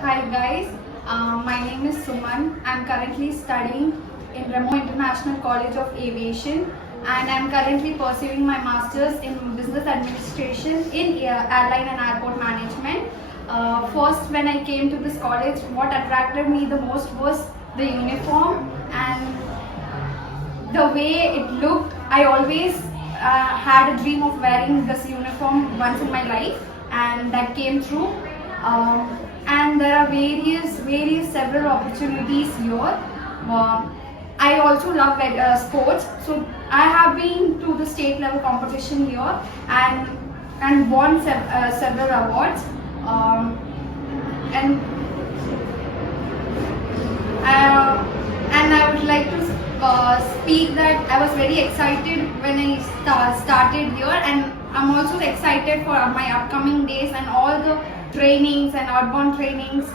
Hi guys, my name is Suman. I'm currently studying in Remo International College of Aviation and I'm currently pursuing my Masters in Business Administration in Airline and Airport Management. First, when I came to this college, what attracted me the most was the uniform and the way it looked. I always had a dream of wearing this uniform once in my life, and that came true. And there are various several opportunities here. I also love sports, so I have been to the state level competition here and won several awards. And and I would like to speak that I was very excited when I started here, and I'm also excited for my upcoming days and all the trainings and outbound trainings.